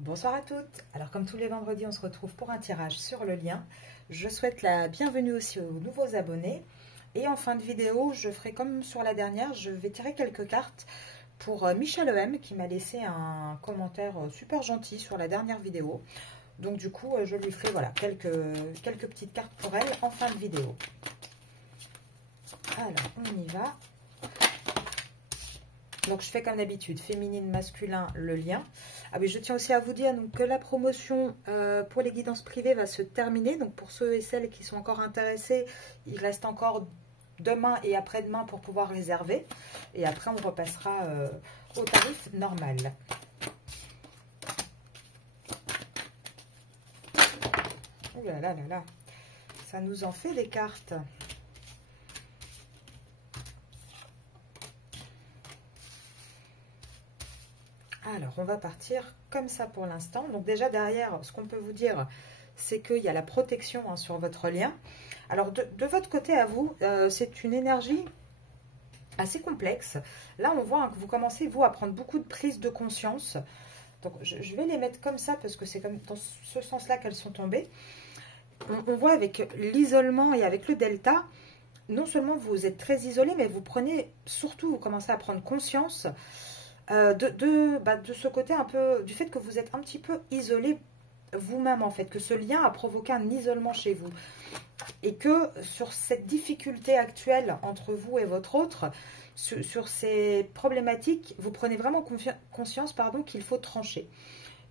Bonsoir à toutes. Alors comme tous les vendredis, on se retrouve pour un tirage sur le lien. Je souhaite la bienvenue aussi aux nouveaux abonnés. Et en fin de vidéo, je ferai comme sur la dernière, je vais tirer quelques cartes pour Michel EM qui m'a laissé un commentaire super gentil sur la dernière vidéo. Donc du coup, je lui ferai voilà, quelques petites cartes pour elle en fin de vidéo. Alors, on y va. Donc, je fais comme d'habitude, féminine, masculin, le lien. Ah oui, je tiens aussi à vous dire donc, que la promotion pour les guidances privées va se terminer. Donc, pour ceux et celles qui sont encore intéressés, il reste encore demain et après-demain pour pouvoir réserver. Et après, on repassera au tarif normal. Oh là là là là, ça nous en fait des cartes. Alors, on va partir comme ça pour l'instant. Donc déjà, derrière, ce qu'on peut vous dire, c'est qu'il y a la protection sur votre lien. Alors, de votre côté à vous, c'est une énergie assez complexe. Là, on voit que vous commencez, vous, à prendre beaucoup de prise de conscience. Donc, je vais les mettre comme ça parce que c'est comme dans ce sens-là qu'elles sont tombées. On voit avec l'isolement et avec le delta, non seulement vous êtes très isolé, mais vous commencez à prendre conscience de ce côté un peu, du fait que vous êtes un petit peu isolé vous-même en fait, que ce lien a provoqué un isolement chez vous. Et que sur cette difficulté actuelle entre vous et votre autre, sur ces problématiques, vous prenez vraiment conscience qu'il faut trancher.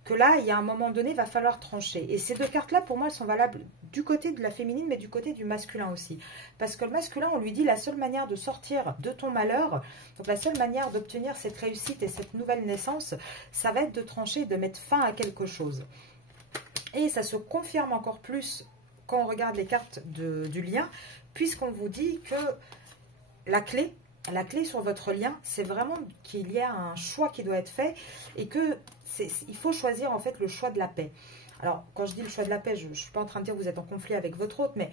Que là, il y a un moment donné, il va falloir trancher. Et ces deux cartes-là, pour moi, elles sont valables du côté de la féminine, mais du côté du masculin aussi. Parce que le masculin, on lui dit la seule manière de sortir de ton malheur, donc la seule manière d'obtenir cette réussite et cette nouvelle naissance, ça va être de trancher, de mettre fin à quelque chose. Et ça se confirme encore plus quand on regarde les cartes du lien, puisqu'on vous dit que la clé sur votre lien, c'est vraiment qu'il y a un choix qui doit être fait et que il faut choisir en fait le choix de la paix. Alors, quand je dis le choix de la paix, je ne suis pas en train de dire que vous êtes en conflit avec votre autre, mais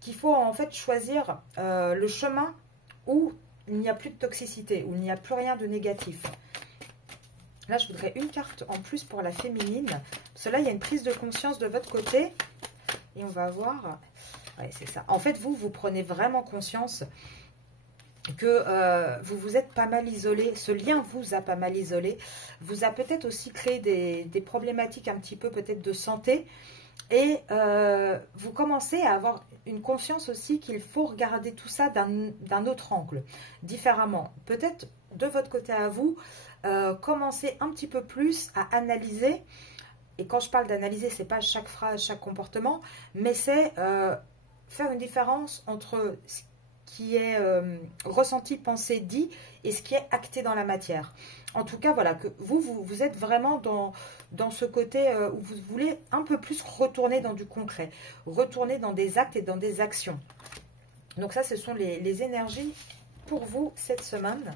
qu'il faut en fait choisir le chemin où il n'y a plus de toxicité, où il n'y a plus rien de négatif. Là, je voudrais une carte en plus pour la féminine. Parce que là, il y a une prise de conscience de votre côté. Et on va voir. Ouais, c'est ça. En fait, vous prenez vraiment conscience que vous vous êtes pas mal isolé, ce lien vous a pas mal isolé, vous a peut-être aussi créé des problématiques un petit peu peut-être de santé, et vous commencez à avoir une conscience aussi qu'il faut regarder tout ça d'un autre angle, différemment. Peut-être de votre côté à vous, commencez un petit peu plus à analyser, et quand je parle d'analyser, c'est pas chaque phrase, chaque comportement, mais c'est faire une différence entre ce qui est ressenti, pensé, dit, et ce qui est acté dans la matière. En tout cas, voilà, que vous êtes vraiment dans ce côté où vous voulez un peu plus retourner dans du concret, retourner dans des actes et dans des actions. Donc ça, ce sont les énergies pour vous cette semaine.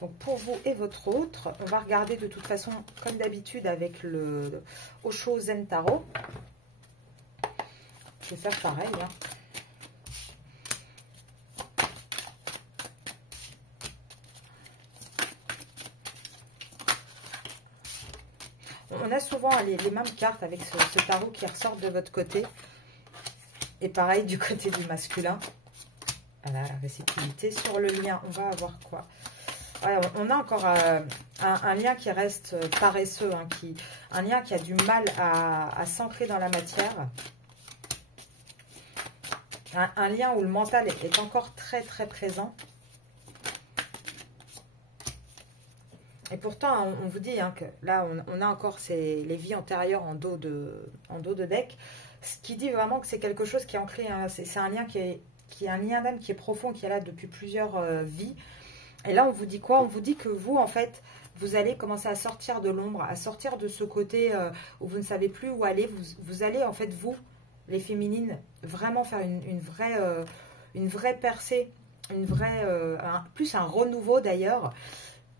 Donc pour vous et votre autre, on va regarder de toute façon, comme d'habitude, avec le Osho Zen Tarot. Je vais faire pareil, On a souvent les mêmes cartes avec ce tarot qui ressortent de votre côté. Et pareil du côté du masculin. Voilà, la réciprocité. Sur le lien, on va avoir quoi? Ouais, on a encore un lien qui reste paresseux, un lien qui a du mal à s'ancrer dans la matière. Un lien où le mental est encore très très présent. Et pourtant, on vous dit que là, on a encore les vies antérieures en dos de deck. Ce qui dit vraiment que c'est quelque chose qui est ancré. C'est un lien qui est un lien d'âme qui est profond, qui est là depuis plusieurs vies. Et là, on vous dit quoi? On vous dit que vous, en fait, vous allez commencer à sortir de l'ombre, à sortir de ce côté où vous ne savez plus où aller. Vous allez, en fait, vous, les féminines, vraiment faire une vraie percée, plus un renouveau d'ailleurs.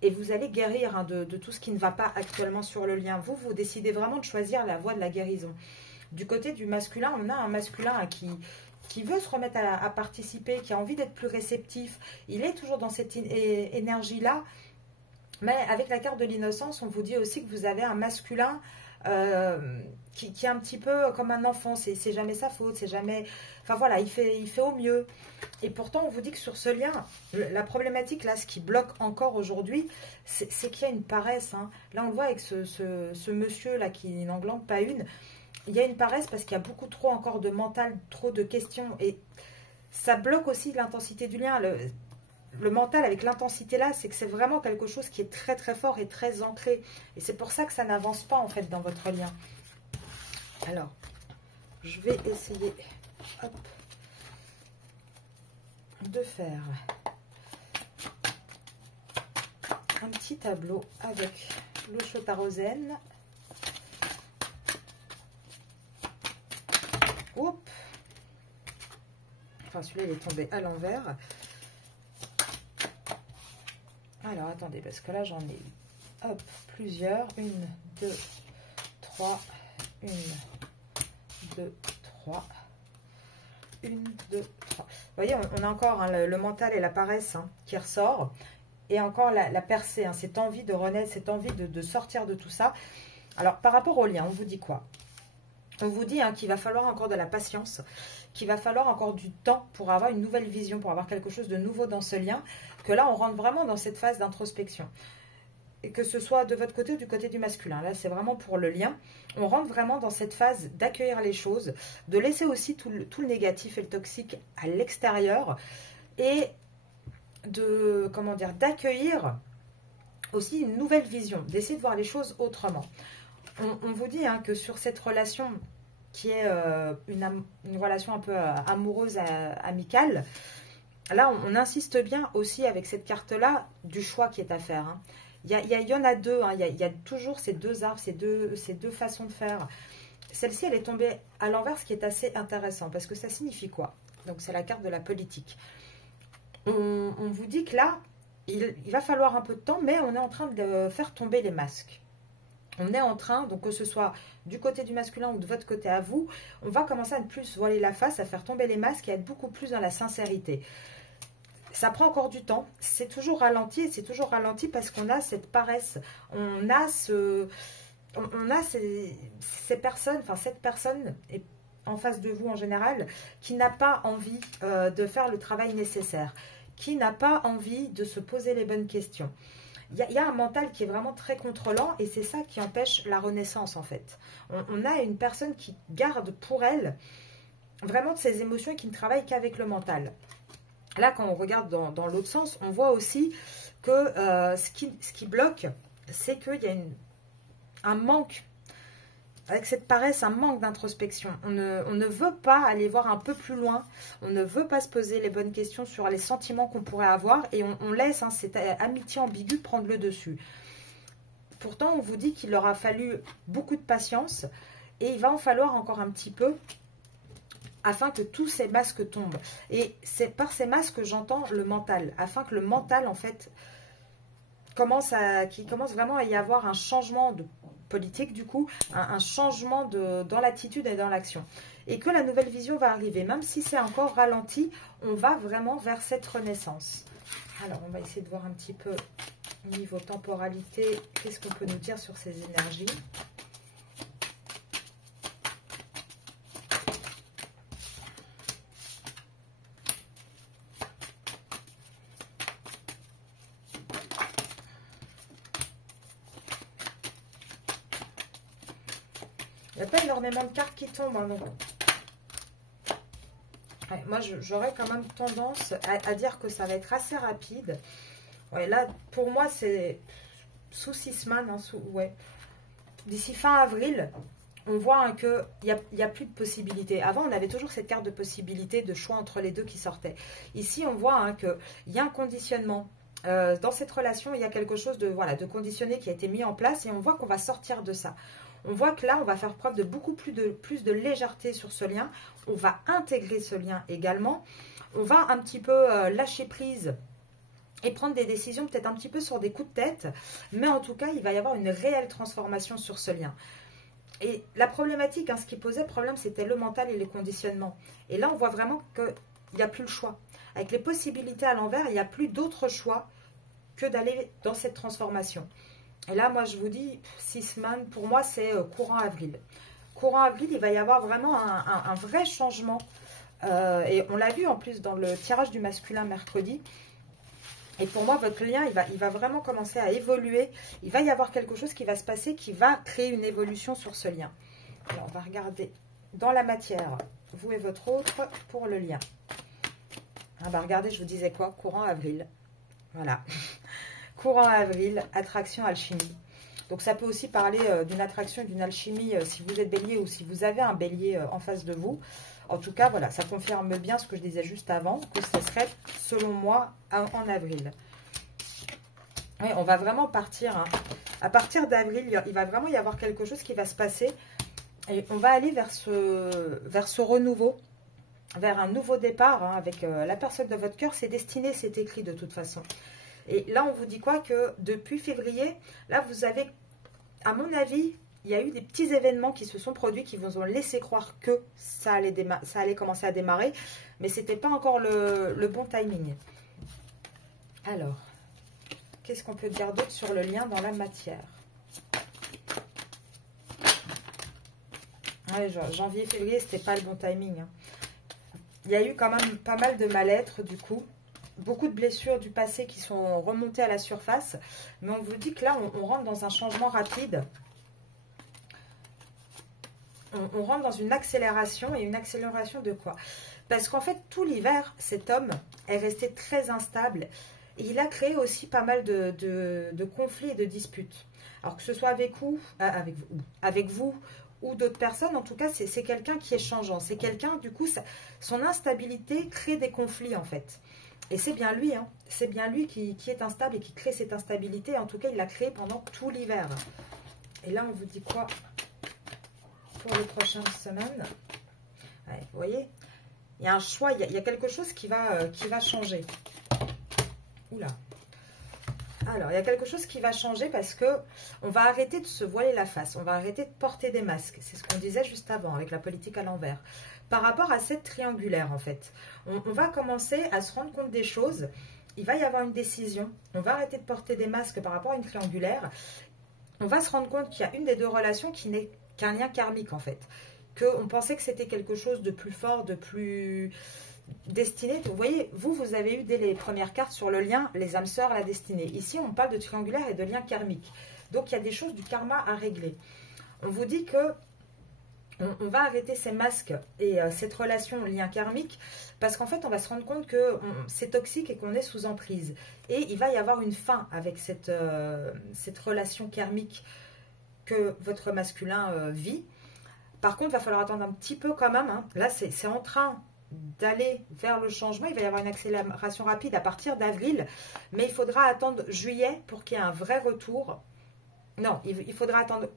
Et vous allez guérir de tout ce qui ne va pas actuellement sur le lien. Vous décidez vraiment de choisir la voie de la guérison. Du côté du masculin, on a un masculin qui veut se remettre à participer, qui a envie d'être plus réceptif. Il est toujours dans cette énergie-là. Mais avec la carte de l'innocence, on vous dit aussi que vous avez un masculin qui est un petit peu comme un enfant, c'est jamais sa faute, c'est jamais... Enfin voilà, il fait au mieux. Et pourtant, on vous dit que sur ce lien, la problématique, là, ce qui bloque encore aujourd'hui, c'est qu'il y a une paresse. Hein. Là, on le voit avec ce monsieur-là qui n'englangue pas une. Il y a une paresse parce qu'il y a beaucoup trop encore de mental, trop de questions. Et ça bloque aussi l'intensité du lien. Le mental avec l'intensité là, c'est que c'est vraiment quelque chose qui est très très fort et très ancré. Et c'est pour ça que ça n'avance pas en fait dans votre lien. Alors, je vais essayer hop, de faire un petit tableau avec le Chotarosène. Oups. Enfin, celui-là, il est tombé à l'envers. Alors, attendez, parce que là, j'en ai hop, plusieurs. 1, 2, 3. 1, 2, 3. 1, 2, 3. Vous voyez, on a encore hein, le mental et la paresse hein, qui ressort. Et encore la percée, hein, cette envie de renaître, cette envie de sortir de tout ça. Alors, par rapport au lien, on vous dit quoi? On vous dit hein, qu'il va falloir encore de la patience, qu'il va falloir encore du temps pour avoir une nouvelle vision, pour avoir quelque chose de nouveau dans ce lien, que là, on rentre vraiment dans cette phase d'introspection. Et que ce soit de votre côté ou du côté du masculin. Là, c'est vraiment pour le lien. On rentre vraiment dans cette phase d'accueillir les choses, de laisser aussi tout le négatif et le toxique à l'extérieur et de, comment dire, d'accueillir aussi une nouvelle vision, d'essayer de voir les choses autrement. On vous dit hein, que sur cette relation qui est une relation un peu amoureuse, amicale, là, on insiste bien aussi avec cette carte-là du choix qui est à faire. Hein. Il y en a deux, hein. Il y a toujours ces deux arbres, ces deux façons de faire. Celle-ci, elle est tombée à l'envers, ce qui est assez intéressant, parce que ça signifie quoi? Donc, c'est la carte de la politique. On vous dit que là, il va falloir un peu de temps, mais on est en train de faire tomber les masques. On est en train, donc que ce soit du côté du masculin ou de votre côté à vous, on va commencer à ne plus se voiler la face, à faire tomber les masques et à être beaucoup plus dans la sincérité. Ça prend encore du temps, c'est toujours ralenti, et c'est toujours ralenti parce qu'on a cette paresse, on a ces personnes, enfin cette personne est en face de vous en général, qui n'a pas envie de faire le travail nécessaire, qui n'a pas envie de se poser les bonnes questions. Il y a un mental qui est vraiment très contrôlant et c'est ça qui empêche la renaissance en fait. On a une personne qui garde pour elle vraiment de ses émotions et qui ne travaille qu'avec le mental. Là, quand on regarde dans l'autre sens, on voit aussi que ce qui bloque, c'est qu'il y a un manque, avec cette paresse, un manque d'introspection. On ne veut pas aller voir un peu plus loin, on ne veut pas se poser les bonnes questions sur les sentiments qu'on pourrait avoir et on laisse hein, cette amitié ambiguë prendre le dessus. Pourtant, on vous dit qu'il aura fallu beaucoup de patience et il va en falloir encore un petit peu afin que tous ces masques tombent. Et c'est par ces masques que j'entends le mental, afin que le mental, en fait, commence vraiment à y avoir un changement de politique, du coup, un changement dans l'attitude et dans l'action. Et que la nouvelle vision va arriver, même si c'est encore ralenti, on va vraiment vers cette renaissance. Alors, on va essayer de voir un petit peu, niveau temporalité, qu'est-ce qu'on peut nous dire sur ces énergies. Il n'y a pas énormément de cartes qui tombent. Hein, donc. Ouais, moi, j'aurais quand même tendance à dire que ça va être assez rapide. Ouais, là, pour moi, c'est sous 6 semaines. Hein, ouais. D'ici fin avril, on voit hein, qu'il n'y a plus de possibilités. Avant, on avait toujours cette carte de possibilité, de choix entre les deux qui sortait. Ici, on voit hein, qu'il y a un conditionnement. Dans cette relation, il y a quelque chose de conditionné qui a été mis en place et on voit qu'on va sortir de ça. On voit que là, on va faire preuve de beaucoup plus de légèreté sur ce lien. On va intégrer ce lien également. On va un petit peu lâcher prise et prendre des décisions peut-être un petit peu sur des coups de tête. Mais en tout cas, il va y avoir une réelle transformation sur ce lien. Et la problématique, hein, ce qui posait problème, c'était le mental et les conditionnements. Et là, on voit vraiment qu'il n'y a plus le choix. Avec les possibilités à l'envers, il n'y a plus d'autre choix que d'aller dans cette transformation. Et là, moi, je vous dis, 6 semaines, pour moi, c'est courant avril. Courant avril, il va y avoir vraiment un vrai changement. Et on l'a vu en plus dans le tirage du masculin mercredi. Et pour moi, votre lien, il va vraiment commencer à évoluer. Il va y avoir quelque chose qui va se passer, qui va créer une évolution sur ce lien. Alors, on va regarder dans la matière, vous et votre autre, pour le lien. Ah bah regardez, je vous disais quoi? Courant avril. Voilà. Courant avril, attraction, alchimie. Donc ça peut aussi parler d'une attraction et d'une alchimie si vous êtes bélier ou si vous avez un bélier en face de vous. En tout cas, voilà, ça confirme bien ce que je disais juste avant, que ce serait, selon moi, en avril. Oui, on va vraiment partir. Hein. À partir d'avril, il va vraiment y avoir quelque chose qui va se passer. Et on va aller vers ce renouveau, vers un nouveau départ hein, avec la personne de votre cœur. C'est destiné, c'est écrit de toute façon. Et là, on vous dit quoi? Que depuis février, là, vous avez, à mon avis, il y a eu des petits événements qui se sont produits, qui vous ont laissé croire que ça allait commencer à démarrer. Mais ce n'était pas encore le bon timing. Alors, qu'est-ce qu'on peut dire d'autre sur le lien dans la matière? Ouais, janvier, février, c'était pas le bon timing. Hein. Il y a eu quand même pas mal de mal-être, du coup. Beaucoup de blessures du passé qui sont remontées à la surface. Mais on vous dit que là, on rentre dans un changement rapide. On rentre dans une accélération. Et une accélération de quoi? Parce qu'en fait, tout l'hiver, cet homme est resté très instable. Et il a créé aussi pas mal de conflits et de disputes. Alors que ce soit avec vous ou d'autres personnes, en tout cas, c'est quelqu'un qui est changeant. C'est quelqu'un, du coup, son instabilité crée des conflits, en fait. Et c'est bien lui, hein. C'est bien lui qui est instable et qui crée cette instabilité. En tout cas, il l'a créé pendant tout l'hiver. Et là, on vous dit quoi pour les prochaines semaines? Ouais, vous voyez, il y a un choix, il y a quelque chose qui va changer. Oula. Alors, il y a quelque chose qui va changer parce que on va arrêter de se voiler la face. On va arrêter de porter des masques. C'est ce qu'on disait juste avant avec la politique à l'envers. Par rapport à cette triangulaire, en fait. On va commencer à se rendre compte des choses. Il va y avoir une décision. On va arrêter de porter des masques par rapport à une triangulaire. On va se rendre compte qu'il y a une des deux relations qui n'est qu'un lien karmique, en fait. Qu'on pensait que c'était quelque chose de plus fort, de plus destiné. Vous voyez, vous avez eu dès les premières cartes sur le lien, les âmes sœurs, la destinée. Ici, on parle de triangulaire et de lien karmique. Donc, il y a des choses du karma à régler. On vous dit que on va arrêter ces masques et cette relation lien karmique parce qu'en fait, on va se rendre compte que c'est toxique et qu'on est sous emprise. Et il va y avoir une fin avec cette relation karmique que votre masculin vit. Par contre, il va falloir attendre un petit peu quand même. Hein. Là, c'est en train d'aller vers le changement. Il va y avoir une accélération rapide à partir d'avril. Mais il faudra attendre juillet pour qu'il y ait un vrai retour. Non, il faudra attendre,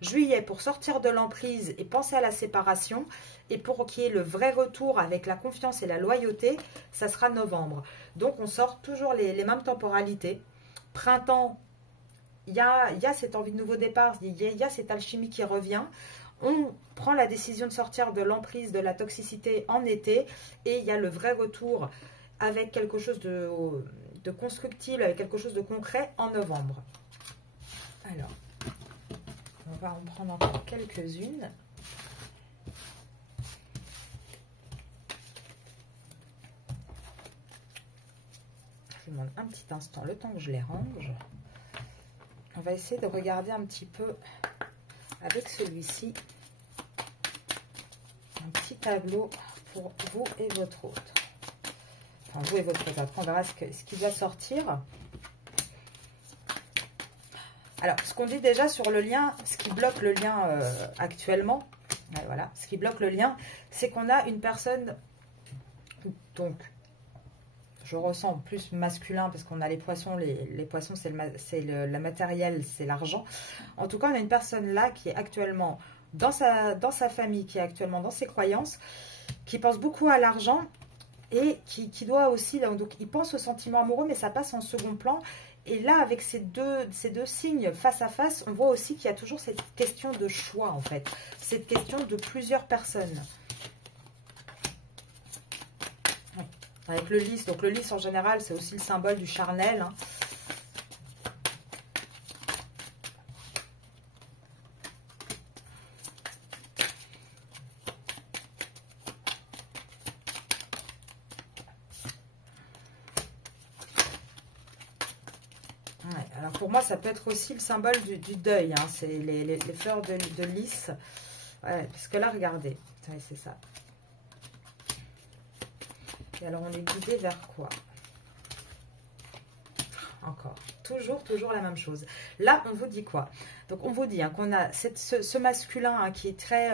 juillet pour sortir de l'emprise et penser à la séparation. Et pour qu'il y ait le vrai retour avec la confiance et la loyauté, ça sera novembre. Donc, on sort toujours les mêmes temporalités. Printemps, il y a cette envie de nouveau départ, il y a cette alchimie qui revient. On prend la décision de sortir de l'emprise, de la toxicité en été. Et il y a le vrai retour avec quelque chose de constructible, avec quelque chose de concret en novembre. Alors, on va en prendre encore quelques-unes. Je demande un petit instant, le temps que je les range. On va essayer de regarder un petit peu avec celui-ci. Un petit tableau pour vous et votre autre. Enfin, vous et votre autre. Après, on verra ce qui va sortir. Alors, ce qu'on dit déjà sur le lien, ce qui bloque le lien actuellement, voilà, ce qui bloque le lien, c'est qu'on a une personne, donc, je ressens plus masculin parce qu'on a les poissons, les poissons c'est le matériel, c'est l'argent. En tout cas, on a une personne là qui est actuellement dans sa famille, qui est actuellement dans ses croyances, qui pense beaucoup à l'argent et qui doit aussi, donc il pense au sentiment amoureux, mais ça passe en second plan. Et là, avec ces deux signes face à face, on voit aussi qu'il y a toujours cette question de choix, en fait. Cette question de plusieurs personnes. Oui. Avec le lys. Donc, le lys, en général, c'est aussi le symbole du charnel. Hein. pour moi, ça peut être aussi le symbole du deuil. Hein. C'est les fleurs de lys. Ouais, parce que là, regardez. C'est ça. Et alors, on est guidé vers quoi? Encore. Toujours la même chose. Là, on vous dit quoi? Donc, on vous dit hein, qu'on a ce masculin hein, qui est très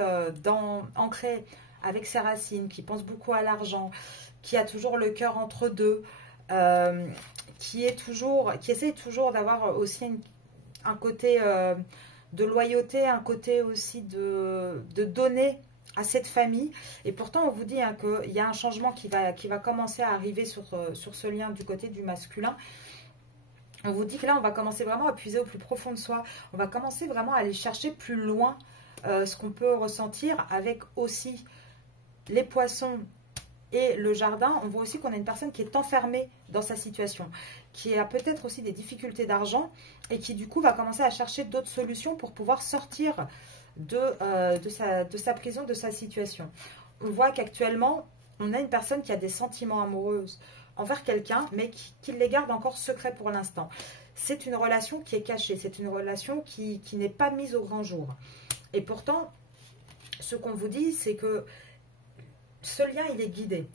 ancré avec ses racines, qui pense beaucoup à l'argent, qui a toujours le cœur entre deux, qui essaie toujours d'avoir aussi un côté de loyauté, un côté aussi de donner à cette famille. Et pourtant, on vous dit hein, qu'il y a un changement qui va commencer à arriver sur ce lien du côté du masculin. On vous dit que là, on va commencer vraiment à puiser au plus profond de soi. On va commencer vraiment à aller chercher plus loin ce qu'on peut ressentir avec aussi les poissons et le jardin. On voit aussi qu'on a une personne qui est enfermée dans sa situation, qui a peut-être aussi des difficultés d'argent et qui du coup va commencer à chercher d'autres solutions pour pouvoir sortir de sa prison, de sa situation. On voit qu'actuellement, on a une personne qui a des sentiments amoureux envers quelqu'un, mais qui les garde encore secrets pour l'instant. C'est une relation qui est cachée, c'est une relation qui n'est pas mise au grand jour. Et pourtant, ce qu'on vous dit, c'est que ce lien, il est guidé.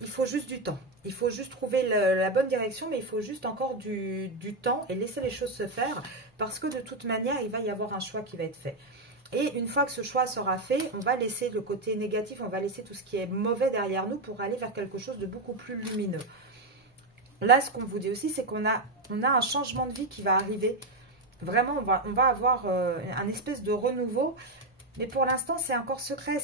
Il faut juste du temps. Il faut juste trouver la bonne direction, mais il faut juste encore du temps et laisser les choses se faire, parce que de toute manière, il va y avoir un choix qui va être fait. Et une fois que ce choix sera fait, on va laisser le côté négatif, on va laisser tout ce qui est mauvais derrière nous pour aller vers quelque chose de beaucoup plus lumineux. Là, ce qu'on vous dit aussi, c'est qu'on a un changement de vie qui va arriver. Vraiment, on va avoir un espèce de renouveau. Mais pour l'instant, c'est encore secret.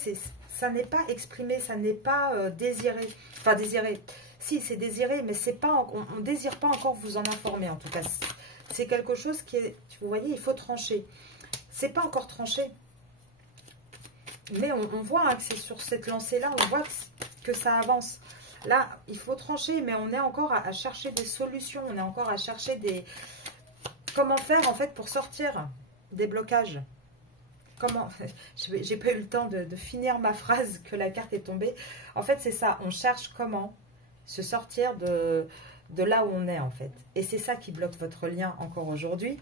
Ça n'est pas exprimé, ça n'est pas désiré. Enfin, désiré. Si, c'est désiré, mais on ne désire pas encore vous en informer, en tout cas. C'est quelque chose qui est... Vous voyez, il faut trancher. C'est pas encore tranché. Mais on voit hein, que c'est sur cette lancée-là, on voit que ça avance. Là, il faut trancher, mais on est encore à chercher des solutions. On est encore à chercher des... Comment faire, en fait, pour sortir des blocages? Comment... J'ai pas eu le temps de finir ma phrase que la carte est tombée. En fait, c'est ça. On cherche comment se sortir de là où on est, en fait. Et c'est ça qui bloque votre lien encore aujourd'hui.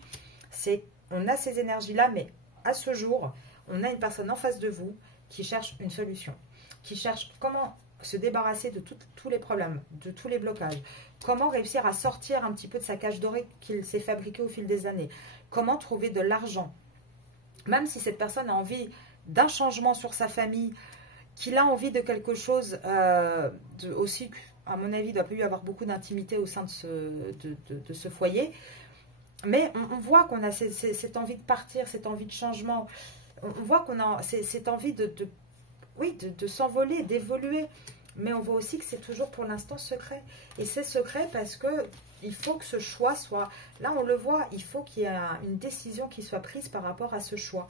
C'est on a ces énergies-là, mais à ce jour, on a une personne en face de vous qui cherche une solution, qui cherche comment se débarrasser de tous les problèmes, de tous les blocages, comment réussir à sortir un petit peu de sa cage dorée qu'il s'est fabriquée au fil des années, comment trouver de l'argent. Même si cette personne a envie d'un changement sur sa famille, qu'il a envie de quelque chose aussi, à mon avis, il doit plus y avoir beaucoup d'intimité au sein de ce foyer. Mais on voit qu'on a cette envie de partir, cette envie de changement. On voit qu'on a cette envie de s'envoler, d'évoluer. Mais on voit aussi que c'est toujours pour l'instant secret. Et c'est secret parce que il faut que ce choix soit... Là, on le voit, il faut qu'il y ait une décision qui soit prise par rapport à ce choix.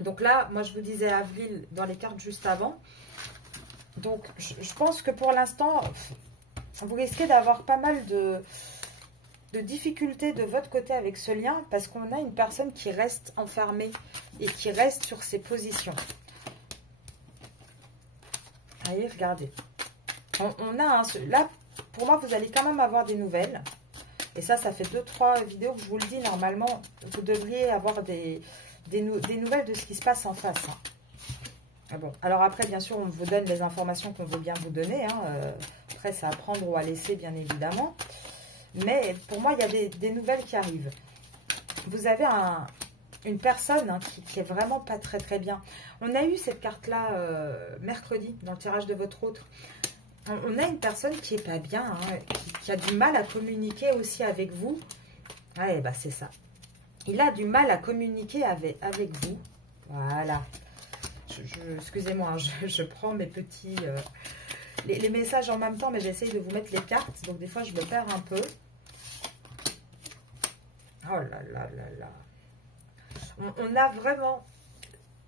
Donc là, moi, je vous disais avril dans les cartes juste avant. Donc, je pense que pour l'instant, vous risquez d'avoir pas mal de difficultés de votre côté avec ce lien parce qu'on a une personne qui reste enfermée et qui reste sur ses positions. Allez, regardez. On a là, pour moi, vous allez quand même avoir des nouvelles. Et ça fait 2-3 vidéos que je vous le dis. Normalement, vous devriez avoir des nouvelles de ce qui se passe en face. Hein. Ah bon. Alors après, bien sûr, on vous donne les informations qu'on veut bien vous donner. Hein. Après, c'est à prendre ou à laisser, bien évidemment. Mais pour moi, il y a des nouvelles qui arrivent. Vous avez une personne hein, qui est vraiment pas très très bien. On a eu cette carte-là mercredi dans le tirage de votre autre. On a une personne qui est pas bien, hein, qui a du mal à communiquer aussi avec vous. Ouais, bah c'est ça. Il a du mal à communiquer avec vous. Voilà. Excusez-moi, hein, je prends mes petits... les messages en même temps, mais j'essaye de vous mettre les cartes. Donc des fois, je me perds un peu. Oh là là là là. On a vraiment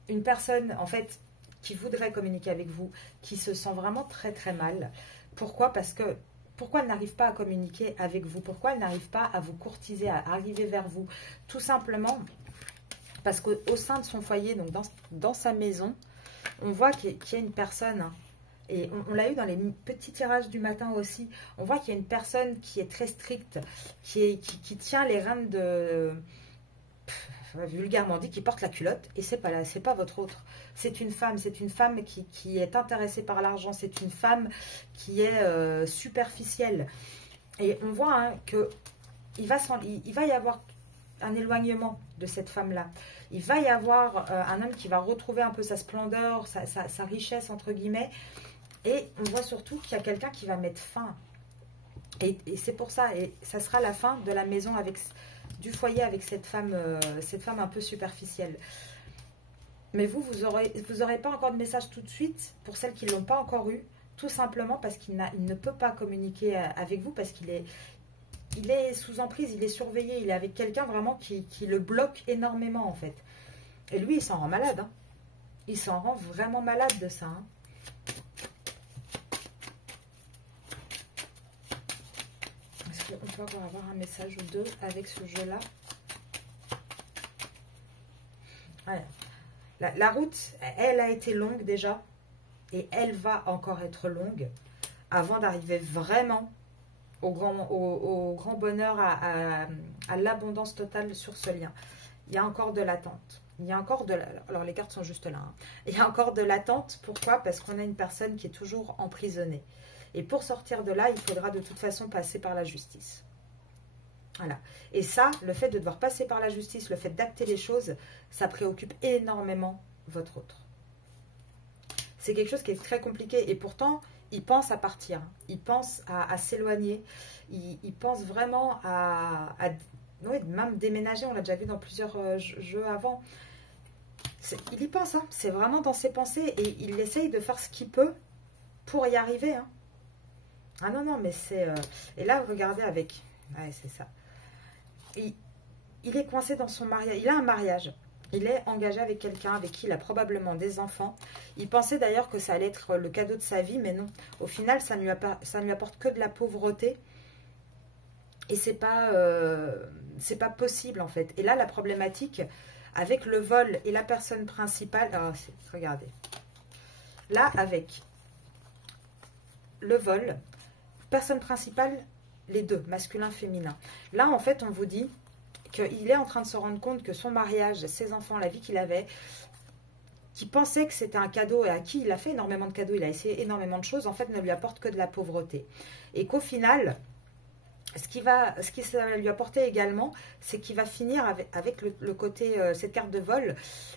une personne, en fait, qui voudrait communiquer avec vous, qui se sent vraiment très très mal. Pourquoi? Parce que, pourquoi elle n'arrive pas à communiquer avec vous? Pourquoi elle n'arrive pas à vous courtiser, à arriver vers vous? Tout simplement parce qu'au sein de son foyer, donc dans sa maison, on voit qu'il y a une personne Et on l'a eu dans les petits tirages du matin aussi. On voit qu'il y a une personne qui est très stricte, qui tient les rênes de... vulgairement dit, qui porte la culotte. Et c'est pas votre autre. C'est une femme qui est intéressée par l'argent. C'est une femme qui est superficielle. Et on voit hein, que il va y avoir un éloignement de cette femme-là. Il va y avoir un homme qui va retrouver un peu sa splendeur, sa richesse, entre guillemets. Et on voit surtout qu'il y a quelqu'un qui va mettre fin. Et c'est pour ça. Et ça sera la fin de la maison, du foyer avec cette femme un peu superficielle. Mais vous aurez pas encore de message tout de suite, pour celles qui ne l'ont pas encore eu, tout simplement parce qu'il ne peut pas communiquer avec vous, parce qu'il est sous emprise, il est surveillé, il est avec quelqu'un vraiment qui le bloque énormément en fait. Et lui, il s'en rend malade. Hein. Il s'en rend vraiment malade de ça. Hein. Est-ce qu'on peut avoir un message ou deux avec ce jeu-là? Voilà. La route, elle a été longue déjà. Et elle va encore être longue avant d'arriver vraiment au grand bonheur, à l'abondance totale sur ce lien. Il y a encore de l'attente. Il y a encore alors les cartes sont juste là. Hein. Il y a encore de l'attente. Pourquoi? Parce qu'on a une personne qui est toujours emprisonnée. Et pour sortir de là, il faudra de toute façon passer par la justice. Voilà. Et ça, le fait de devoir passer par la justice, le fait d'acter les choses, ça préoccupe énormément votre autre. C'est quelque chose qui est très compliqué. Et pourtant, il pense à partir. Il pense à s'éloigner. Il pense vraiment oui, même déménager. On l'a déjà vu dans plusieurs jeux avant. Il y pense. Hein. C'est vraiment dans ses pensées. Et il essaye de faire ce qu'il peut pour y arriver. Hein. Ah non, non, mais c'est... Et là, regardez avec... Ouais, c'est ça. Il est coincé dans son mariage. Il a un mariage. Il est engagé avec quelqu'un avec qui il a probablement des enfants. Il pensait d'ailleurs que ça allait être le cadeau de sa vie, mais non. Au final, ça ne lui apporte que de la pauvreté. Et c'est pas possible, en fait. Et là, la problématique, avec le vol et la personne principale... Oh, regardez. Là, avec le vol, personne principale, les deux, masculin, féminin. Là, en fait, on vous dit qu'il est en train de se rendre compte que son mariage, ses enfants, la vie qu'il avait, qu'il pensait que c'était un cadeau et à qui il a fait énormément de cadeaux, il a essayé énormément de choses, en fait, ne lui apporte que de la pauvreté. Et qu'au final, ce qui ça va lui apporter également, c'est qu'il va finir avec le côté, cette carte de vol,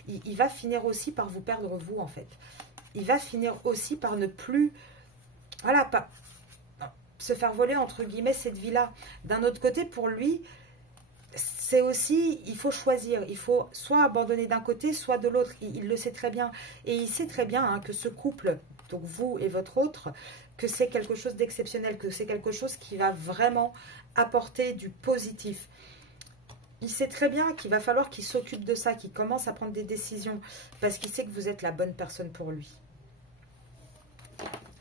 il va finir aussi par vous perdre vous, en fait. Il va finir aussi par ne plus, voilà, pas se faire voler, entre guillemets, cette vie-là. D'un autre côté, pour lui, c'est aussi, il faut choisir. Il faut soit abandonner d'un côté, soit de l'autre. Il le sait très bien. Et il sait très bien hein, que ce couple, donc vous et votre autre, que c'est quelque chose d'exceptionnel, que c'est quelque chose qui va vraiment apporter du positif. Il sait très bien qu'il va falloir qu'il s'occupe de ça, qu'il commence à prendre des décisions, parce qu'il sait que vous êtes la bonne personne pour lui.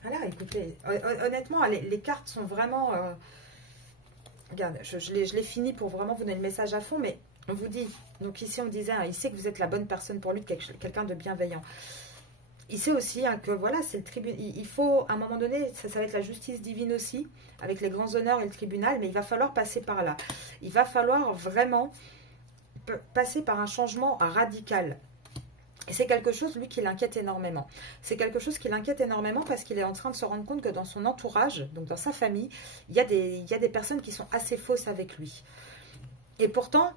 Voilà, écoutez, honnêtement, les cartes sont vraiment... regarde, je l'ai fini pour vraiment vous donner le message à fond, mais on vous dit, donc ici on disait, hein, il sait que vous êtes la bonne personne pour lui, quelqu'un de bienveillant. Il sait aussi hein, que voilà, c'est le tribunal. Il faut, à un moment donné, ça va être la justice divine aussi, avec les grands honneurs et le tribunal, mais il va falloir passer par là. Il va falloir vraiment passer par un changement radical. Et c'est quelque chose, lui, qui l'inquiète énormément. C'est quelque chose qui l'inquiète énormément parce qu'il est en train de se rendre compte que dans son entourage, donc dans sa famille, il y a des personnes qui sont assez fausses avec lui. Et pourtant,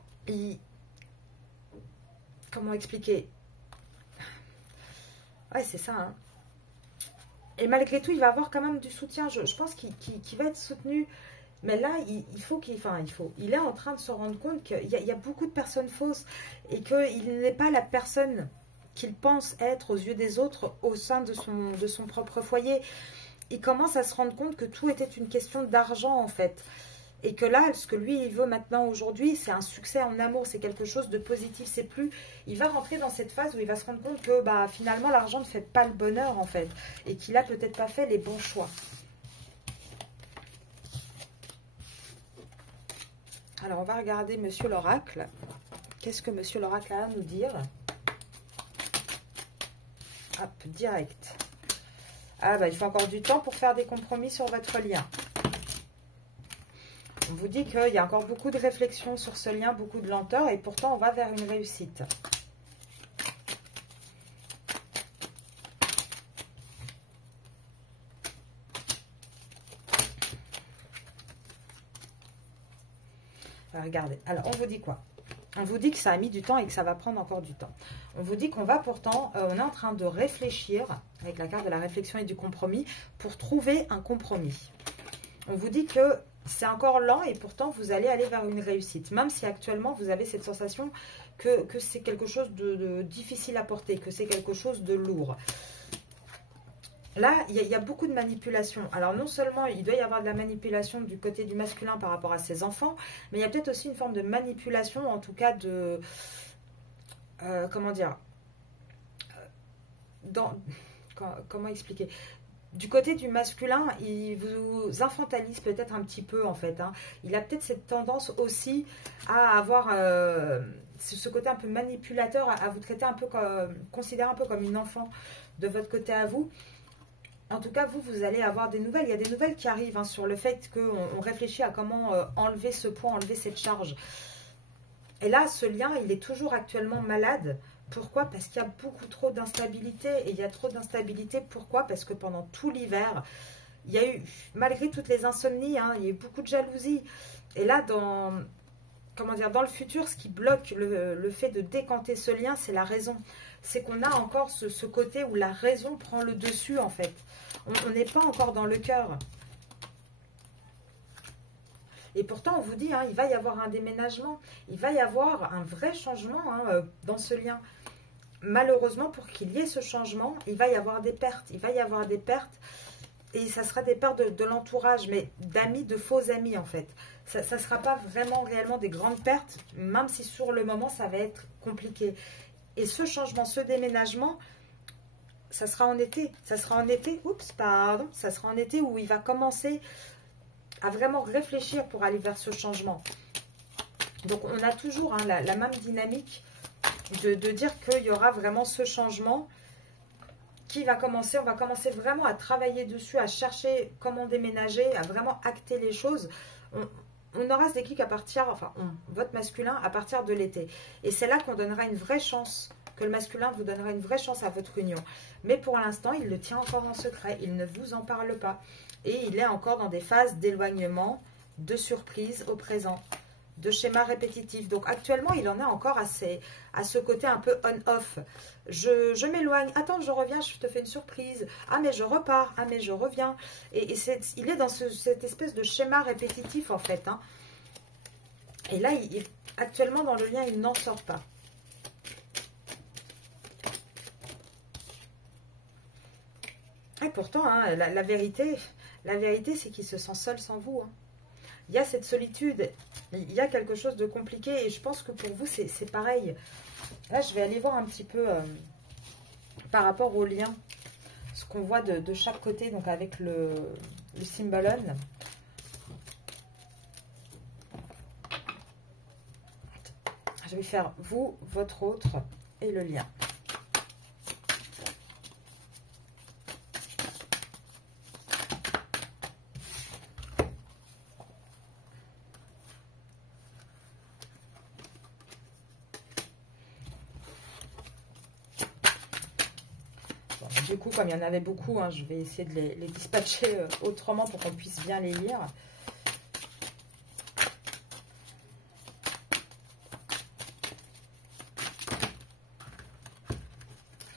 comment expliquer? Ouais, c'est ça. Hein. Et malgré tout, il va avoir quand même du soutien. Je pense qu'il va être soutenu. Mais là, il est en train de se rendre compte qu'il y a beaucoup de personnes fausses et qu'il n'est pas la personne qu'il pense être aux yeux des autres au sein de son propre foyer. Il commence à se rendre compte que tout était une question d'argent en fait. Et que là, ce que lui, il veut maintenant aujourd'hui, c'est un succès en amour, c'est quelque chose de positif. C'est plus, il va rentrer dans cette phase où il va se rendre compte que bah, finalement, l'argent ne fait pas le bonheur en fait. Et qu'il a peut-être pas fait les bons choix. Alors, on va regarder Monsieur l'Oracle. Qu'est-ce que Monsieur l'Oracle a à nous dire? Hop, direct. Ah bah, il faut encore du temps pour faire des compromis sur votre lien. On vous dit qu'il y a encore beaucoup de réflexion sur ce lien, beaucoup de lenteur, et pourtant on va vers une réussite. Regardez, alors on vous dit quoi? On vous dit que ça a mis du temps et que ça va prendre encore du temps. On vous dit qu'on va pourtant, on est en train de réfléchir, avec la carte de la réflexion et du compromis, pour trouver un compromis. On vous dit que c'est encore lent et pourtant vous allez aller vers une réussite. Même si actuellement vous avez cette sensation que c'est quelque chose de difficile à porter, que c'est quelque chose de lourd. Là, il y a beaucoup de manipulation. Alors, non seulement il doit y avoir de la manipulation du côté du masculin par rapport à ses enfants, mais il y a peut-être aussi une forme de manipulation, en tout cas de... comment dire comment expliquer? Du côté du masculin, il vous infantilise peut-être un petit peu, en fait. Hein. Il a peut-être cette tendance aussi à avoir ce côté un peu manipulateur, à vous traiter un peu comme... considérer un peu comme une enfant de votre côté à vous. En tout cas, vous allez avoir des nouvelles. Il y a des nouvelles qui arrivent hein, sur le fait qu'on réfléchit à comment enlever ce poids, enlever cette charge. Et là, ce lien, il est toujours actuellement malade. Pourquoi? Parce qu'il y a beaucoup trop d'instabilité. Et il y a trop d'instabilité. Pourquoi? Parce que pendant tout l'hiver, il y a eu, malgré toutes les insomnies, hein, il y a eu beaucoup de jalousie. Et là, comment dire, dans le futur, ce qui bloque le fait de décanter ce lien, c'est la raison. C'est qu'on a encore ce côté où la raison prend le dessus, en fait. On n'est pas encore dans le cœur. Et pourtant, on vous dit, hein, il va y avoir un déménagement. Il va y avoir un vrai changement hein, dans ce lien. Malheureusement, pour qu'il y ait ce changement, il va y avoir des pertes. Il va y avoir des pertes. Et ça sera des pertes de l'entourage, mais d'amis, de faux amis, en fait. Ça ne sera pas vraiment, réellement des grandes pertes, même si sur le moment, ça va être compliqué. Et ce changement, ce déménagement, ça sera en été. Ça sera en été, ça sera en été où il va commencer à vraiment réfléchir pour aller vers ce changement. Donc, on a toujours hein, la même dynamique de dire qu'il y aura vraiment ce changement qui va commencer. On va commencer vraiment à travailler dessus, à chercher comment déménager, à vraiment acter les choses. On aura ce déclic à partir, enfin, votre masculin, à partir de l'été. Et c'est là qu'on donnera une vraie chance, que le masculin vous donnera une vraie chance à votre union. Mais pour l'instant, il le tient encore en secret, il ne vous en parle pas. Et il est encore dans des phases d'éloignement, de surprise au présent, de schéma répétitif. Donc actuellement, il en a encore à ce côté un peu on-off. Je m'éloigne, attends, je reviens, je te fais une surprise. Ah, mais je repars, ah, mais je reviens. Et il est dans cette espèce de schéma répétitif, en fait. Hein. Et là, actuellement, dans le lien, il n'en sort pas. Et pourtant, hein, la vérité, c'est qu'il se sent seul sans vous. Hein. Il y a cette solitude, il y a quelque chose de compliqué et je pense que pour vous, c'est pareil. Là, je vais aller voir un petit peu par rapport au lien, ce qu'on voit de chaque côté, donc avec le symbolon. Je vais faire vous, votre autre et le lien. Du coup, comme il y en avait beaucoup, hein, je vais essayer de les dispatcher autrement pour qu'on puisse bien les lire.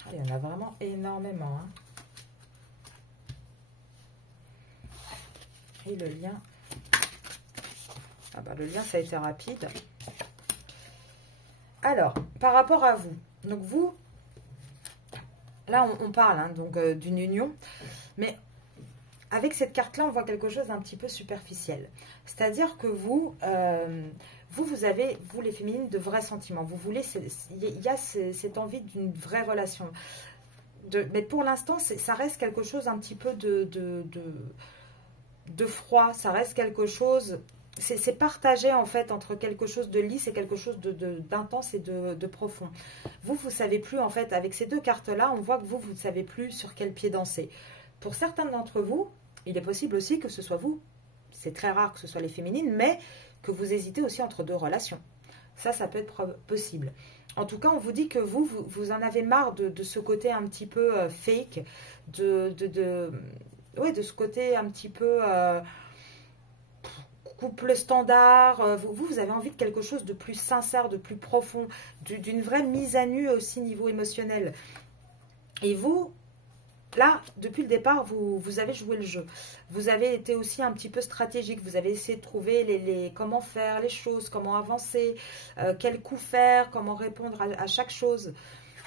Ah, il y en a vraiment énormément. Hein. Et le lien... Ah bah, le lien, ça a été rapide. Alors, par rapport à vous. Donc, vous... Là, on parle hein, donc d'une union, mais avec cette carte-là, on voit quelque chose d'un petit peu superficiel. C'est-à-dire que vous avez, vous les féminines, de vrais sentiments. Vous voulez, il y a cette envie d'une vraie relation. Mais pour l'instant, ça reste quelque chose un petit peu de froid. Ça reste quelque chose... C'est partagé en fait entre quelque chose de lisse et quelque chose d'intense et de profond. Vous ne savez plus en fait, avec ces deux cartes-là, on voit que vous ne savez plus sur quel pied danser. Pour certains d'entre vous, il est possible aussi que ce soit vous. C'est très rare que ce soit les féminines, mais que vous hésitez aussi entre deux relations. Ça peut être possible. En tout cas, on vous dit que vous en avez marre de ce côté un petit peu fake, ouais, de ce côté un petit peu couple standard. Vous avez envie de quelque chose de plus sincère, de plus profond, d'une vraie mise à nu aussi niveau émotionnel. Et vous, là, depuis le départ, vous avez joué le jeu. Vous avez été aussi un petit peu stratégique. Vous avez essayé de trouver comment faire les choses, comment avancer, quel coup faire, comment répondre à chaque chose.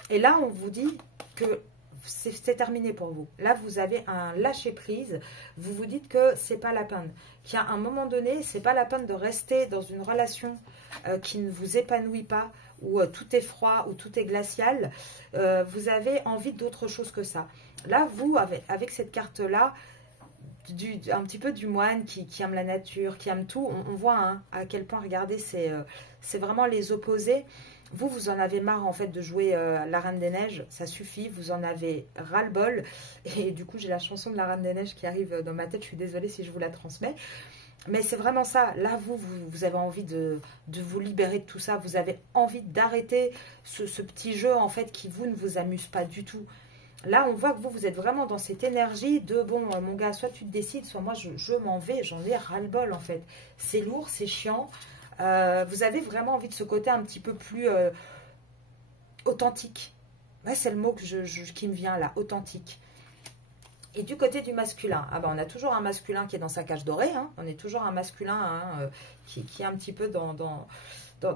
Et là, on vous dit que c'est terminé pour vous. Là, vous avez un lâcher-prise. Vous vous dites que c'est pas la peine. Qu'à un moment donné, c'est pas la peine de rester dans une relation qui ne vous épanouit pas, où tout est froid, où tout est glacial. Vous avez envie d'autre chose que ça. Là, vous, avec cette carte-là, un petit peu du moine qui aime la nature, qui aime tout, on voit hein, à quel point, regardez, c'est vraiment les opposés. Vous en avez marre en fait de jouer la Reine des Neiges, ça suffit, vous en avez ras-le-bol. Et du coup, j'ai la chanson de la Reine des Neiges qui arrive dans ma tête, je suis désolée si je vous la transmets. Mais c'est vraiment ça, là vous avez envie de vous libérer de tout ça, vous avez envie d'arrêter ce petit jeu en fait qui ne vous amuse pas du tout. Là, on voit que vous êtes vraiment dans cette énergie de, bon, mon gars, soit tu te décides, soit moi, je m'en vais, j'en ai ras-le-bol, en fait. C'est lourd, c'est chiant. Vous avez vraiment envie de ce côté un petit peu plus authentique. Ouais, c'est le mot qui me vient là, authentique. Et du côté du masculin, ah ben, on a toujours un masculin qui est dans sa cage dorée. Hein. On est toujours un masculin hein, qui est un petit peu dans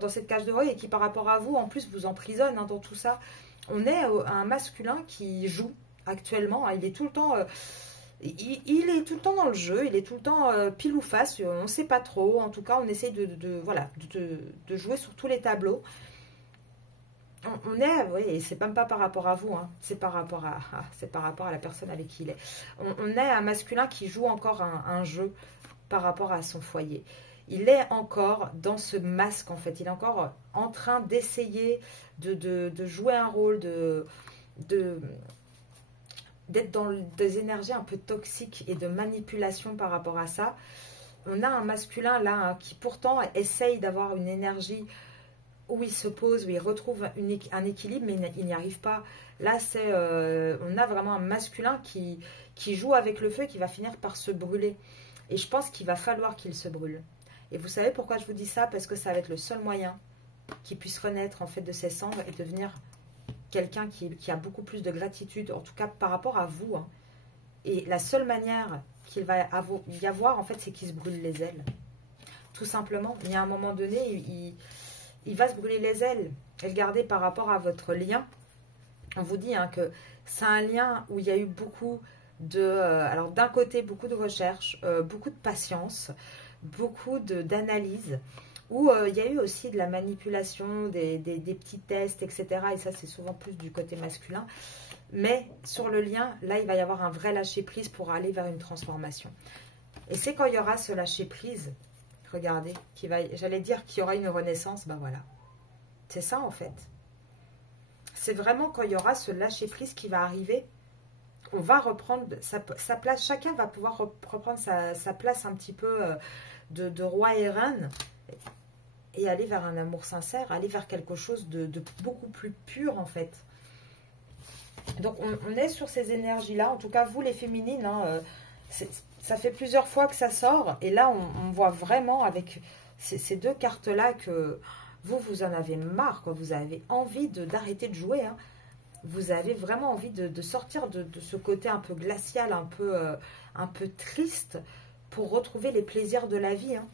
cette cage dorée et qui, par rapport à vous, en plus, vous emprisonne hein, dans tout ça. On est un masculin qui joue actuellement. Hein. Il est tout le temps... il est tout le temps dans le jeu, il est tout le temps pile ou face, on ne sait pas trop. En tout cas, on essaye de jouer sur tous les tableaux. On est, oui, et c'est même pas par rapport à vous, hein, c'est par rapport à la personne avec qui il est. On est un masculin qui joue encore un jeu par rapport à son foyer. Il est encore dans ce masque, en fait. Il est encore en train d'essayer de jouer un rôle, d'être dans des énergies un peu toxiques et de manipulation par rapport à ça. On a un masculin là hein, qui pourtant essaye d'avoir une énergie où il se pose, où il retrouve un équilibre, mais il n'y arrive pas. Là, on a vraiment un masculin qui joue avec le feu et qui va finir par se brûler. Et je pense qu'il va falloir qu'il se brûle. Et vous savez pourquoi je vous dis ça? Parce que ça va être le seul moyen qu'il puisse renaître en fait de ses cendres et devenir quelqu'un qui a beaucoup plus de gratitude, en tout cas par rapport à vous. Hein. Et la seule manière qu'il va y avoir, en fait, c'est qu'il se brûle les ailes. Tout simplement. Il y a un moment donné, il va se brûler les ailes. Et regardez, par rapport à votre lien, on vous dit hein, que c'est un lien où il y a eu beaucoup alors d'un côté, beaucoup de recherche, beaucoup de patience, beaucoup d'analyse, où il y a eu aussi de la manipulation, des petits tests, etc. Et ça, c'est souvent plus du côté masculin. Mais sur le lien, là, il va y avoir un vrai lâcher-prise pour aller vers une transformation. Et c'est quand il y aura ce lâcher-prise, regardez, j'allais dire qu'il y aura une renaissance, ben voilà. C'est ça, en fait. C'est vraiment quand il y aura ce lâcher-prise qui va arriver, on va reprendre sa place. Chacun va pouvoir reprendre sa place un petit peu de roi et reine et aller vers un amour sincère, aller vers quelque chose de beaucoup plus pur en fait. Donc on est sur ces énergies-là, en tout cas vous les féminines, hein, ça fait plusieurs fois que ça sort et là on voit vraiment avec ces deux cartes-là que vous en avez marre, quoi. Vous avez envie d'arrêter de jouer, hein. Vous avez vraiment envie de sortir de ce côté un peu glacial, un peu triste, pour retrouver les plaisirs de la vie. Hein.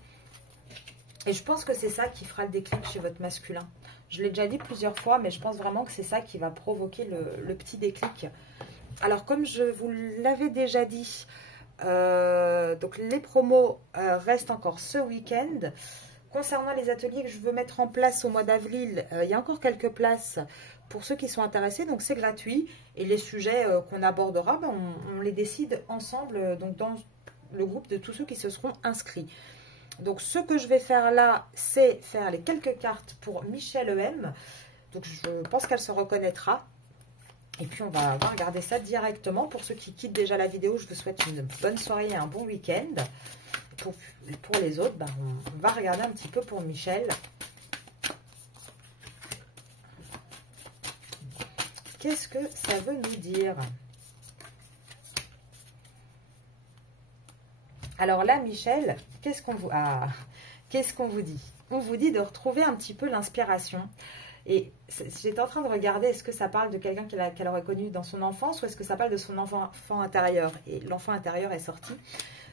Et je pense que c'est ça qui fera le déclic chez votre masculin. Je l'ai déjà dit plusieurs fois, mais je pense vraiment que c'est ça qui va provoquer le petit déclic. Alors, comme je vous l'avais déjà dit, donc les promos restent encore ce week-end. Concernant les ateliers que je veux mettre en place au mois d'avril, il y a encore quelques places pour ceux qui sont intéressés, donc c'est gratuit. Et les sujets qu'on abordera, ben, on les décide ensemble donc dans le groupe de tous ceux qui se seront inscrits. Donc ce que je vais faire là, c'est faire les quelques cartes pour Michelle EM. Donc je pense qu'elle se reconnaîtra. Et puis, on va regarder ça directement. Pour ceux qui quittent déjà la vidéo, je vous souhaite une bonne soirée et un bon week-end. Pour les autres, on va regarder un petit peu pour Michel. Qu'est-ce que ça veut nous dire? Alors là, Michel, qu'est-ce qu'on vous dit? On vous dit de retrouver un petit peu l'inspiration. Et j'étais en train de regarder, est-ce que ça parle de quelqu'un qu'elle aurait connu dans son enfance ou est-ce que ça parle de son enfant intérieur? Et l'enfant intérieur est sorti.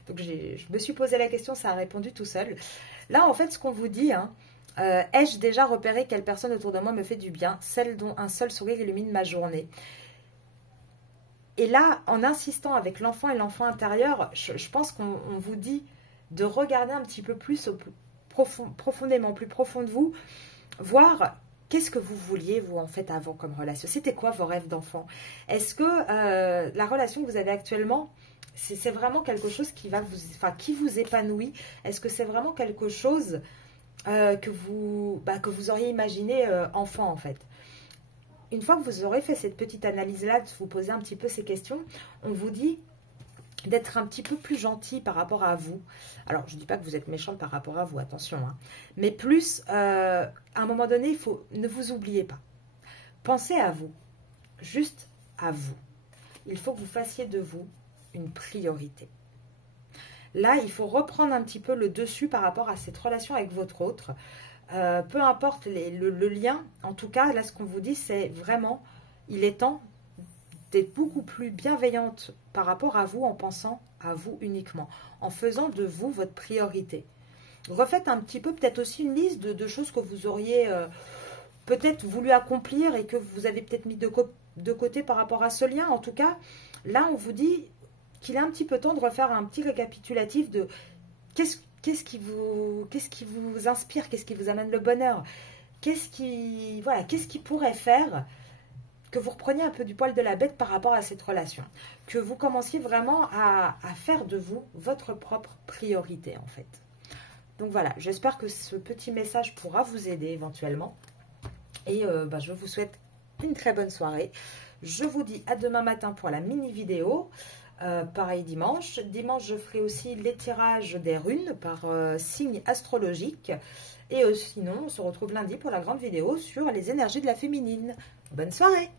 Donc, je me suis posé la question, ça a répondu tout seul. Là, en fait, ce qu'on vous dit, ai-je déjà repéré quelle personne autour de moi me fait du bien, celle dont un seul sourire illumine ma journée? Et là, en insistant avec l'enfant et l'enfant intérieur, je pense qu'on vous dit de regarder un petit peu plus profondément, plus profond de vous, voir qu'est-ce que vous vouliez, vous, en fait, avant comme relation. C'était quoi vos rêves d'enfant? Est-ce que la relation que vous avez actuellement, c'est vraiment quelque chose qui vous épanouit? Est-ce que c'est vraiment quelque chose que vous auriez imaginé enfant, en fait? Une fois que vous aurez fait cette petite analyse-là, de vous poser un petit peu ces questions, on vous dit d'être un petit peu plus gentil par rapport à vous. Alors, je ne dis pas que vous êtes méchante par rapport à vous, attention. Hein. Mais plus, à un moment donné, ne vous oubliez pas. Pensez à vous, juste à vous. Il faut que vous fassiez de vous une priorité. Là, il faut reprendre un petit peu le dessus par rapport à cette relation avec votre autre. Peu importe le lien, en tout cas, là, ce qu'on vous dit, c'est vraiment, il est temps d'être beaucoup plus bienveillante par rapport à vous en pensant à vous uniquement, en faisant de vous votre priorité. Refaites un petit peu, peut-être aussi une liste de choses que vous auriez peut-être voulu accomplir et que vous avez peut-être mis de côté par rapport à ce lien. En tout cas, là, on vous dit qu'il est un petit peu temps de refaire un petit récapitulatif de qu'est-ce qui vous inspire, qu'est-ce qui vous amène le bonheur, qu'est-ce qui pourrait faire que vous repreniez un peu du poil de la bête par rapport à cette relation, que vous commenciez vraiment à faire de vous votre propre priorité, en fait. Donc voilà, j'espère que ce petit message pourra vous aider éventuellement. Et je vous souhaite une très bonne soirée. Je vous dis à demain matin pour la mini vidéo. Pareil dimanche. Dimanche, je ferai aussi l'étirage des runes par signe astrologique. Et sinon, on se retrouve lundi pour la grande vidéo sur les énergies de la féminine. Bonne soirée!